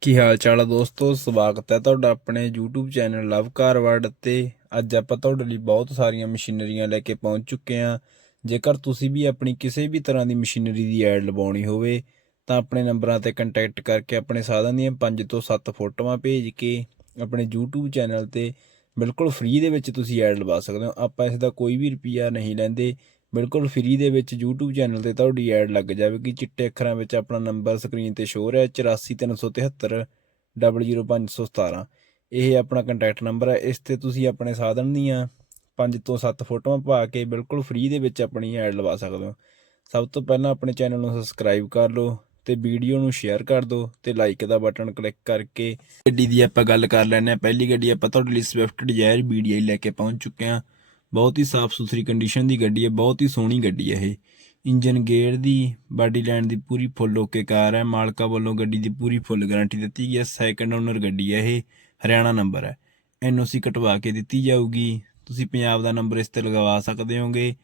ਕੀ ਹਾਲ ਚਾਲ ਹੈ ਦੋਸਤੋ? ਸਵਾਗਤ ਹੈ ਤੁਹਾਡਾ ਆਪਣੇ YouTube channel love car world ਤੇ। ਅੱਜ ਆਪਾਂ ਤੁਹਾਡੇ ਲਈ ਬਹੁਤ ਸਾਰੀਆਂ ਮਸ਼ੀਨਰੀਆਂ ਲੈ ਕੇ ਪਹੁੰਚ ਚੁੱਕੇ ਹਾਂ। ਜੇਕਰ ਤੁਸੀਂ ਵੀ ਆਪਣੀ ਕਿਸੇ ਵੀ ਤਰ੍ਹਾਂ ਦੀ ਮਸ਼ੀਨਰੀ ਦੀ ਐਡ ਲਵਾਉਣੀ ਹੋਵੇ, ਤਾਂ ਆਪਣੇ ਨੰਬਰਾਂ ਤੇ ਕੰਟੈਕਟ ਕਰਕੇ ਆਪਣੇ ਸਾਧਨ ਦੀਆਂ 5 ਤੋਂ 7 ਫੋਟੋਆਂ ਭੇਜ ਕੇ ਆਪਣੇ YouTube ਚੈਨਲ ਤੇ ਬਿਲਕੁਲ ਫ੍ਰੀ ਦੇ ਵਿੱਚ ਤੁਸੀਂ ਐਡ ਲਵਾ ਸਕਦੇ ਹੋ। ਆਪਾਂ ਇਸ ਦਾ ਕੋਈ ਵੀ ਰੁਪਿਆ ਨਹੀਂ ਲੈਂਦੇ। ਬਿਲਕੁਲ ਫ੍ਰੀ ਦੇ ਵਿੱਚ YouTube ਚੈਨਲ ਤੇ ਤੁਹਾਡੀ ਐਡ ਲੱਗ ਜਾਵੇਗੀ। ਚਿੱਟੇ ਅੱਖਰਾਂ ਵਿੱਚ ਆਪਣਾ ਨੰਬਰ ਸਕਰੀਨ ਤੇ ਸ਼ੋਅ ਰਿਹਾ 84373 00517 ਇਹ ਆਪਣਾ ਕੰਟੈਕਟ ਨੰਬਰ ਹੈ। ਇਸ ਤੇ ਤੁਸੀਂ ਆਪਣੇ ਸਾਧਨ ਦੀਆਂ 5 ਤੋਂ 7 ਫੋਟੋਆਂ ਪਾ ਕੇ ਬਿਲਕੁਲ ਫ੍ਰੀ ਦੇ ਵਿੱਚ ਆਪਣੀ ਐਡ ਲਵਾ ਸਕਦੇ ਹੋ। ਸਭ ਤੋਂ ਪਹਿਲਾਂ ਆਪਣੇ ਚੈਨਲ ਨੂੰ ਸਬਸਕ੍ਰਾਈਬ ਕਰ ਲਓ ਤੇ ਵੀਡੀਓ ਨੂੰ ਸ਼ੇਅਰ ਕਰ ਦਿਓ ਤੇ ਲਾਈਕ ਦਾ ਬਟਨ ਕਲਿੱਕ ਕਰਕੇ ਗੱਡੀ ਦੀ ਆਪਾਂ ਗੱਲ ਕਰ ਲੈਂਦੇ ਹਾਂ। ਪਹਿਲੀ ਗੱਡੀ ਆਪਾਂ ਤੁਹਾਡੇ ਲਈ ਸਵਿਫਟ ਡਿਜ਼ਾਇਰ BDI ਲੈ ਕੇ ਪਹੁੰਚ ਚੁੱਕੇ ਹਾਂ। ਬਹੁਤ ਹੀ ਸਾਫ਼ ਸੁਥਰੀ ਕੰਡੀਸ਼ਨ ਦੀ ਗੱਡੀ ਹੈ, ਬਹੁਤ ਹੀ ਸੋਹਣੀ ਗੱਡੀ ਹੈ ਇਹ। ਇੰਜਨ ਗੇਅਰ ਦੀ, ਬਾਡੀ ਲਾਈਨ ਦੀ ਪੂਰੀ ਫੁੱਲ ਓਕੇ ਕਾਰ ਹੈ, ਮਾਲਕਾ ਵੱਲੋਂ ਗੱਡੀ ਦੀ ਪੂਰੀ ਫੁੱਲ ਗਾਰੰਟੀ ਦਿੱਤੀ ਗਈ ਹੈ ਸੈਕੰਡ ਓਨਰ ਗੱਡੀ ਹੈ ਇਹ, ਹਰਿਆਣਾ ਨੰਬਰ ਹੈ। ਐਨਓਸੀ ਕਟਵਾ ਕੇ ਦਿੱਤੀ ਜਾਊਗੀ। ਤੁਸੀਂ ਪੰਜਾਬ ਦਾ ਨੰਬਰ ਇਸ ਤੇ ਲਗਵਾ ਸਕਦੇ ਹੋਗੇ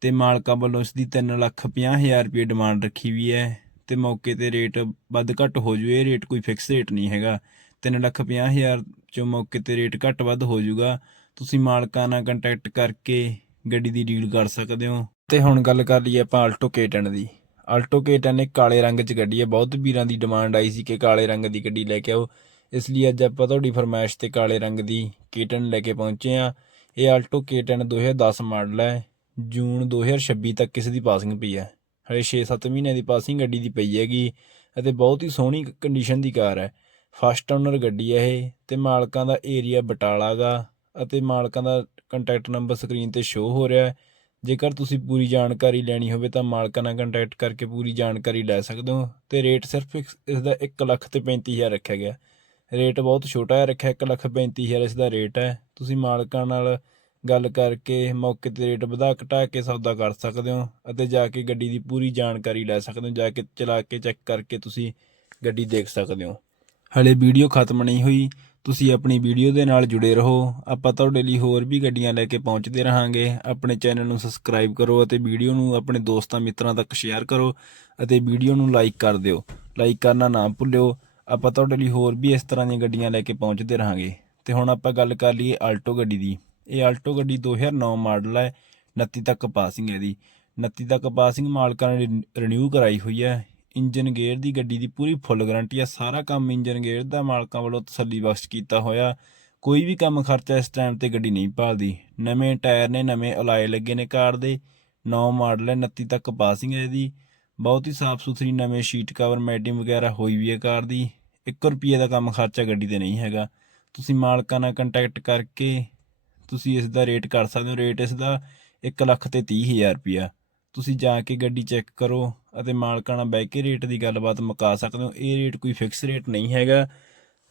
ਤੇ ਮਾਲਕਾ ਵੱਲੋਂ ਇਸ ਦੀ 3 ਲੱਖ 50 ਹਜ਼ਾਰ ਰੁਪਏ ਡਿਮਾਂਡ ਰੱਖੀ ਵੀ ਹੈ ਤੇ ਮੌਕੇ ਤੇ ਰੇਟ ਵੱਧ ਘੱਟ ਹੋ ਜੂ, ਇਹ ਰੇਟ ਕੋਈ ਫਿਕਸ ਰੇਟ ਨਹੀਂ ਹੈਗਾ। 3 ਲੱਖ 50 ਹਜ਼ਾਰ ਚੋਂ ਮੌਕੇ ਤੇ ਰੇਟ ਘੱਟ ਵੱਧ ਹੋ ਜੂਗਾ। ਤੁਸੀਂ ਮਾਲਕਾਂ ਨਾਲ ਕੰਟੈਕਟ ਕਰਕੇ ਗੱਡੀ ਦੀ ਡੀਲ ਕਰ ਸਕਦੇ ਹੋ। ਤੇ ਹੁਣ ਗੱਲ ਕਰ ਲਈਏ ਆਪਾਂ ਆਲਟੋ K10 ਦੀ। ਆਲਟੋ K10 ਇੱਕ ਕਾਲੇ ਰੰਗ 'ਚ ਗੱਡੀ ਹੈ। ਬਹੁਤ ਵੀਰਾਂ ਦੀ ਡਿਮਾਂਡ ਆਈ ਸੀ ਕਿ ਕਾਲੇ ਰੰਗ ਦੀ ਗੱਡੀ ਲੈ ਕੇ ਆਓ। ਇਸ ਲਈ ਅੱਜ ਆਪਾਂ ਤੁਹਾਡੀ ਫਰਮਾਇਸ਼ ਤੇ ਕਾਲੇ ਰੰਗ ਦੀ K10 ਲੈ ਕੇ ਪਹੁੰਚੇ ਆ ਇਹ ਆਲਟੋ K10 2010 ਮਾਡਲ ਹੈ। ਜੂਨ 2026 ਤੱਕ ਕਿਸੇ ਦੀ ਪਾਸਿੰਗ ਪਈ ਹੈ। ਹਲੇ 6-7 ਮਹੀਨਿਆਂ ਦੀ ਪਾਸਿੰਗ ਗੱਡੀ ਦੀ ਪਈ ਹੈਗੀ ਅਤੇ ਬਹੁਤ ਹੀ ਸੋਹਣੀ ਕੰਡੀਸ਼ਨ ਦੀ ਕਾਰ ਹੈ। ਫਸਟ ਓਨਰ ਗੱਡੀ ਹੈ ਇਹ ਤੇ ਮਾਲਕਾਂ ਦਾ ਏਰੀਆ ਬਟਾਲਾ ਗਾ ਅਤੇ ਮਾਲਕਾਂ ਦਾ ਕੰਟੈਕਟ ਨੰਬਰ ਸਕਰੀਨ ਤੇ ਸ਼ੋਅ ਹੋ ਰਿਹਾ ਹੈ। ਜੇਕਰ ਤੁਸੀਂ ਪੂਰੀ ਜਾਣਕਾਰੀ ਲੈਣੀ ਹੋਵੇ ਤਾਂ ਮਾਲਕਾਂ ਨਾਲ ਕੰਟੈਕਟ ਕਰਕੇ ਪੂਰੀ ਜਾਣਕਾਰੀ ਲੈ ਸਕਦੇ ਹੋ। ਤੇ ਰੇਟ ਸਿਰਫ ਇਸ ਇਸ ਦਾ 1 ਲੱਖ ਤੇ 35000 ਰੱਖਿਆ ਗਿਆ। ਰੇਟ ਬਹੁਤ ਛੋਟਾ ਹੈ, ਰੱਖਿਆ 1 ਲੱਖ 35000 ਇਸ ਦਾ ਰੇਟ ਹੈ। ਤੁਸੀਂ ਮਾਲਕਾਂ ਨਾਲ ਗੱਲ ਕਰਕੇ ਮੌਕੇ ਤੇ ਰੇਟ ਵਧਾ ਘਟਾ ਕੇ ਸੌਦਾ ਕਰ ਸਕਦੇ ਹੋ ਅਤੇ ਜਾ ਕੇ ਗੱਡੀ ਦੀ ਪੂਰੀ ਜਾਣਕਾਰੀ ਲੈ ਸਕਦੇ ਹੋ। ਜਾ ਕੇ ਚਲਾ ਕੇ ਚੈੱਕ ਕਰਕੇ ਤੁਸੀਂ ਗੱਡੀ ਦੇਖ ਸਕਦੇ ਹੋ। ਹਲੇ ਵੀਡੀਓ ਖਤਮ ਨਹੀਂ ਹੋਈ। ਤੁਸੀਂ ਆਪਣੀ ਵੀਡੀਓ ਦੇ ਨਾਲ ਜੁੜੇ ਰਹੋ। ਆਪਾਂ ਤੁਹਾਡੇ ਲਈ ਹੋਰ ਵੀ ਗੱਡੀਆਂ ਲੈ ਕੇ ਪਹੁੰਚਦੇ ਰਹਾਂਗੇ। ਆਪਣੇ ਚੈਨਲ ਨੂੰ ਸਬਸਕ੍ਰਾਈਬ ਕਰੋ ਅਤੇ ਵੀਡੀਓ ਨੂੰ ਆਪਣੇ ਦੋਸਤਾਂ ਮਿੱਤਰਾਂ ਤੱਕ ਸ਼ੇਅਰ ਕਰੋ ਅਤੇ ਵੀਡੀਓ ਨੂੰ ਲਾਈਕ ਕਰ ਦਿਓ। ਲਾਈਕ ਕਰਨਾ ਨਾ ਭੁੱਲਿਓ। ਆਪਾਂ ਤੁਹਾਡੇ ਲਈ ਹੋਰ ਵੀ ਇਸ ਤਰ੍ਹਾਂ ਦੀਆਂ ਗੱਡੀਆਂ ਲੈ ਕੇ ਪਹੁੰਚਦੇ ਰਹਾਂਗੇ। ਤੇ ਹੁਣ ਆਪਾਂ ਗੱਲ ਕਰ ਲਈਏ ਆਲਟੋ ਗੱਡੀ ਦੀ। ਇਹ ਆਲਟੋ ਗੱਡੀ 2009 ਮਾਡਲ ਹੈ। 29 ਤੱਕ ਪਾਸਿੰਗ ਹੈ ਇਹਦੀ। 29 ਤੱਕ ਪਾਸਿੰਗ ਮਾਲਕਾਂ ਨੇ ਰਿਨਿਊ ਕਰਾਈ ਹੋਈ ਹੈ। ਇੰਜਨ ਗੇਅਰ ਦੀ ਗੱਡੀ ਦੀ ਪੂਰੀ ਫੁੱਲ ਗਾਰੰਟੀ ਆ। ਸਾਰਾ ਕੰਮ ਇੰਜਨ ਗੇਅਰ ਦਾ ਮਾਲਕਾਂ ਵੱਲੋਂ ਤਸੱਲੀ ਬਖਸ਼ ਕੀਤਾ ਹੋਇਆ। ਕੋਈ ਵੀ ਕੰਮ ਖਰਚਾ ਇਸ ਟਾਈਮ ਤੇ ਗੱਡੀ ਨਹੀਂ ਭਾਲਦੀ। ਨਵੇਂ ਟਾਇਰ ਨੇ ਨਵੇਂ ਅਲਾਏ ਲੱਗੇ ਨੇ ਕਾਰ ਦੇ। 9 ਮਾਡਲ ਹੈ 29 ਤੱਕ ਪਾਸਿੰਗ ਹੈ ਇਹਦੀ। ਬਹੁਤ ਹੀ ਸਾਫ਼ ਸੁਥਰੀ ਨਵੇਂ ਸ਼ੀਟ ਕਵਰ ਮੈਟਿੰਗ ਵਗੈਰਾ ਹੋਈ ਵੀ ਹੈ ਕਾਰ ਦੀ। 1 ਰੁਪਏ ਦਾ ਕੰਮ ਖਰਚਾ ਗੱਡੀ ਤੇ ਨਹੀਂ ਹੈਗਾ। ਤੁਸੀਂ ਮਾਲਕਾਂ ਨਾਲ ਕੰਟੈਕਟ ਕਰਕੇ ਤੁਸੀਂ ਇਸ ਦਾ ਰੇਟ ਕਰ ਸਕਦੇ ਹੋ। ਰੇਟ ਇਸ ਦਾ 1 ਲੱਖ ਤੇ 30 ਹਜ਼ਾਰ ਰੁਪਿਆ ਤੁਸੀਂ ਜਾ ਕੇ ਗੱਡੀ ਚੈੱਕ ਕਰੋ ਅਤੇ ਮਾਲਕਾਂ ਨਾਲ ਬਹਿ ਕੇ ਰੇਟ ਦੀ ਗੱਲਬਾਤ ਮੁਕਾ ਸਕਦੇ ਹੋ। ਇਹ ਰੇਟ ਕੋਈ ਫਿਕਸ ਰੇਟ ਨਹੀਂ ਹੈਗਾ।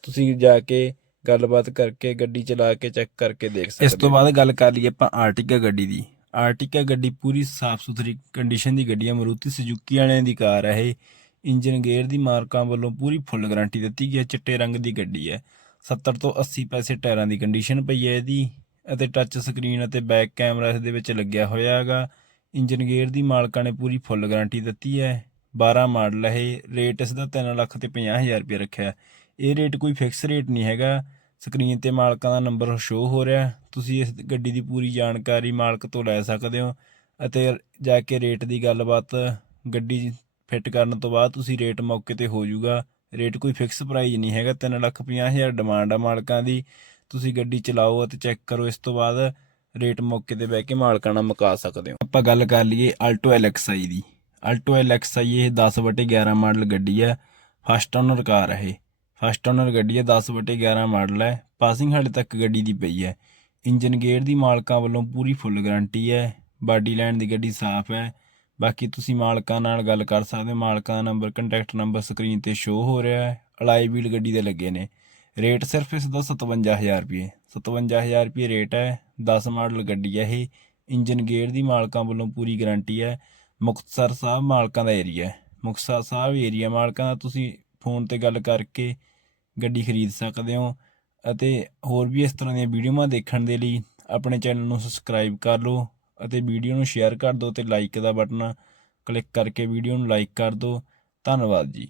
ਤੁਸੀਂ ਜਾ ਕੇ ਗੱਲਬਾਤ ਕਰਕੇ ਗੱਡੀ ਚਲਾ ਕੇ ਚੈੱਕ ਕਰਕੇ ਦੇਖ ਸਕਦੇ ਇਸ ਤੋਂ ਬਾਅਦ ਗੱਲ ਕਰ ਲਈਏ ਆਪਾਂ ਆਰਟਿਕਾ ਗੱਡੀ ਦੀ। ਆਰਟਿਕਾ ਗੱਡੀ ਪੂਰੀ ਸਾਫ਼ ਸੁਥਰੀ ਕੰਡੀਸ਼ਨ ਦੀ ਗੱਡੀ ਹੈ ਮਰੂਤੀ ਸੁਜ਼ੂਕੀ ਵਾਲਿਆਂ ਦੀ ਕਾਰ ਹੈ ਇਹ। ਇੰਜਨ ਗੇਅਰ ਦੀ ਮਾਰਕਾਂ ਵੱਲੋਂ ਪੂਰੀ ਫੁੱਲ ਗਾਰੰਟੀ ਦਿੱਤੀ ਗਈ ਹੈ। ਚਿੱਟੇ ਰੰਗ ਦੀ ਗੱਡੀ ਹੈ। 70 ਤੋਂ 80 ਪੈਸੇ ਟਾਇਰਾਂ ਦੀ ਕੰਡੀਸ਼ਨ ਪਈ ਹੈ ਇਹਦੀ ਅਤੇ ਟੱਚ ਸਕਰੀਨ ਅਤੇ ਬੈਕ ਕੈਮਰਾ ਇਸ ਦੇ ਵਿੱਚ ਲੱਗਿਆ ਹੋਇਆ ਹੈਗਾ। ਇੰਜਨ ਗੇਅਰ ਦੀ ਮਾਲਕਾਂ ਨੇ ਪੂਰੀ ਫੁੱਲ ਗਾਰੰਟੀ ਦਿੱਤੀ ਹੈ। 12 ਮਾਡਲ ਹੈ ਇਹ। ਰੇਟ ਇਸ ਦਾ 3 ਲੱਖ ਤੇ 50000 ਰੁਪਏ ਰੱਖਿਆ। ਇਹ ਰੇਟ ਕੋਈ ਫਿਕਸ ਰੇਟ ਨਹੀਂ ਹੈਗਾ। ਸਕਰੀਨ ਤੇ ਮਾਲਕਾਂ ਦਾ ਨੰਬਰ ਸ਼ੋ ਹੋ ਰਿਹਾ। ਤੁਸੀਂ ਇਸ ਗੱਡੀ ਦੀ ਪੂਰੀ ਜਾਣਕਾਰੀ ਮਾਲਕ ਤੋਂ ਲੈ ਸਕਦੇ ਹੋ ਅਤੇ ਜਾ ਕੇ ਰੇਟ ਦੀ ਗੱਲਬਾਤ ਗੱਡੀ ਫਿੱਟ ਕਰਨ ਤੋਂ ਬਾਅਦ ਤੁਸੀਂ ਰੇਟ ਮੌਕੇ ਤੇ ਹੋ ਜਾਊਗਾ। ਰੇਟ ਕੋਈ ਫਿਕਸ ਪ੍ਰਾਈਸ ਨਹੀਂ ਹੈਗਾ। 3 ਲੱਖ 50000 ਡਿਮਾਂਡ ਆ ਮਾਲਕਾਂ ਦੀ। ਤੁਸੀਂ ਗੱਡੀ ਚਲਾਓ ਅਤੇ ਚੈੱਕ ਕਰੋ। ਇਸ ਤੋਂ ਬਾਅਦ ਰੇਟ ਮੌਕੇ ਤੇ ਬਹਿ ਕੇ ਮਾਲਕਾਂ ਨਾਲ ਮੁਕਾ ਸਕਦੇ ਹੋ। ਆਪਾਂ ਗੱਲ ਕਰ ਲਈਏ ਆਲਟੋ ਐਲਐਕਸਆਈ ਦੀ। ਆਲਟੋ ਐਲਐਕਸਆਈ ਇਹ 10/11 ਮਾਡਲ ਗੱਡੀ ਹੈ। ਫਸਟ ਓਨਰ ਕਾਰ ਹੈ ਇਹ। ਫਸਟ ਓਨਰ ਗੱਡੀ ਹੈ 10/11 ਮਾਡਲ ਹੈ। ਪਾਸਿੰਗ ਹਾਲੇ ਤੱਕ ਗੱਡੀ ਦੀ ਪਈ ਹੈ। ਇੰਜਨ ਗੇਅਰ ਦੀ ਮਾਲਕਾਂ ਵੱਲੋਂ ਪੂਰੀ ਫੁੱਲ ਗਾਰੰਟੀ ਹੈ। ਬਾਡੀ ਲਾਈਨ ਦੀ ਗੱਡੀ ਸਾਫ਼ ਹੈ। ਬਾਕੀ ਤੁਸੀਂ ਮਾਲਕਾਂ ਨਾਲ ਗੱਲ ਕਰ ਸਕਦੇ ਹੋ। ਮਾਲਕਾਂ ਦਾ ਨੰਬਰ ਕੰਟੈਕਟ ਨੰਬਰ ਸਕਰੀਨ ਤੇ ਸ਼ੋ ਹੋ ਰਿਹਾ ਹੈ। ਅਲਾਈ ਵੀਲ ਗੱਡੀ ਦੇ ਲੱਗੇ ਨੇ। ਰੇਟ ਸਿਰਫ ਇਸ ਦਾ 57000 ਰੁਪਏ। 57000 ਰੁਪਏ ਰੇਟ ਹੈ। 10 ਮਾਡਲ ਗੱਡੀ ਹੈ ਇਹ। ਇੰਜਨ ਗੇਅਰ ਦੀ ਮਾਲਕਾਂ ਵੱਲੋਂ ਪੂਰੀ ਗਾਰੰਟੀ ਹੈ ਮੁਕਤਸਰ ਸਾਹਿਬ ਮਾਲਕਾਂ ਦਾ ਏਰੀਆ ਹੈ। ਮੁਕਤਸਰ ਸਾਹਿਬ ਏਰੀਆ ਮਾਲਕਾਂ ਦਾ ਤੁਸੀਂ ਫੋਨ ਤੇ ਗੱਲ ਕਰਕੇ ਗੱਡੀ ਖਰੀਦ ਸਕਦੇ ਹੋ। ਅਤੇ ਹੋਰ ਵੀ ਇਸ ਤਰ੍ਹਾਂ ਦੀਆਂ ਵੀਡੀਓਆਂ ਦੇਖਣ ਦੇ ਲਈ ਆਪਣੇ ਚੈਨਲ ਨੂੰ ਸਬਸਕ੍ਰਾਈਬ ਕਰ ਲਓ ਅਤੇ ਵੀਡੀਓ ਨੂੰ ਸ਼ੇਅਰ ਕਰ ਦਿਓ ਤੇ ਲਾਈਕ ਦਾ ਬਟਨ ਕਲਿੱਕ ਕਰਕੇ ਵੀਡੀਓ ਨੂੰ ਲਾਈਕ ਕਰ ਦਿਓ। ਧੰਨਵਾਦ ਜੀ।